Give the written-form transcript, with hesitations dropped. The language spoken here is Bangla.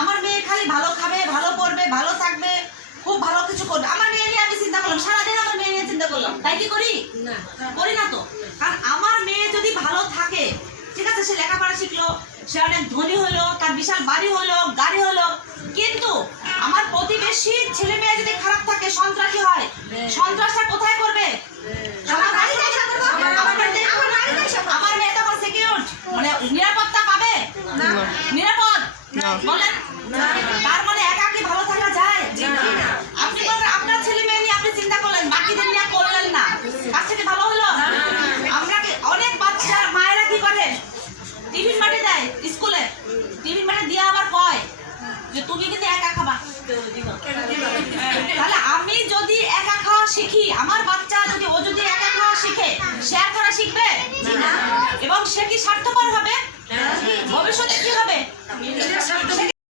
আমার মেয়ে খালি ভালো খাবে, ভালো পড়বে, ভালো থাকবে, খুব ভালো কিছু করবে। আমার মেয়ে নিয়ে আমি চিন্তা করলাম, সারাদিন আমার মেয়ে নিয়ে চিন্তা করলাম, তাই কি করি? করি না তো। কারণ আমার মেয়ে যদি ভালো থাকে, ঠিক আছে, সে লেখাপড়া শিখলো, সে অনেক ধনী হলো, তার বিশাল বাড়ি হলো, গাড়ি হলো, কিন্তু আমার প্রতিবেশী ছেলে মেয়ে যদি খারাপ থাকে, সন্ত্রাসী হয়, সন্ত্রাসটা কোথায় করবে? আমার মেয়ে তখন সিকিউর, মানে নিরাপত্তা পাবে? নিরাপদ বলেন? তার মানে একা কি ভালো থাকা যায়? আপনি বলেন, আপনার ছেলে মেয়ে নিয়ে আপনি চিন্তা করলেন, বাকিদের নিয়ে করলেন না, কার থেকে ভালো হলো? আমরা অনেক বাচ্চা মায়েরা কি করে, টিফিন বাটি দেয় স্কুলে, টিফিন বাটি দিয়ে আবার কয় যে তুমি কিন্তু একা খাবা। তাহলে আমি যদি একা খাওয়া শিখি, আমার বাচ্চা যদি একা খাওয়া শিখে, শেয়ার করা শিখবে এবং সে কি স্বার্থপর হবে?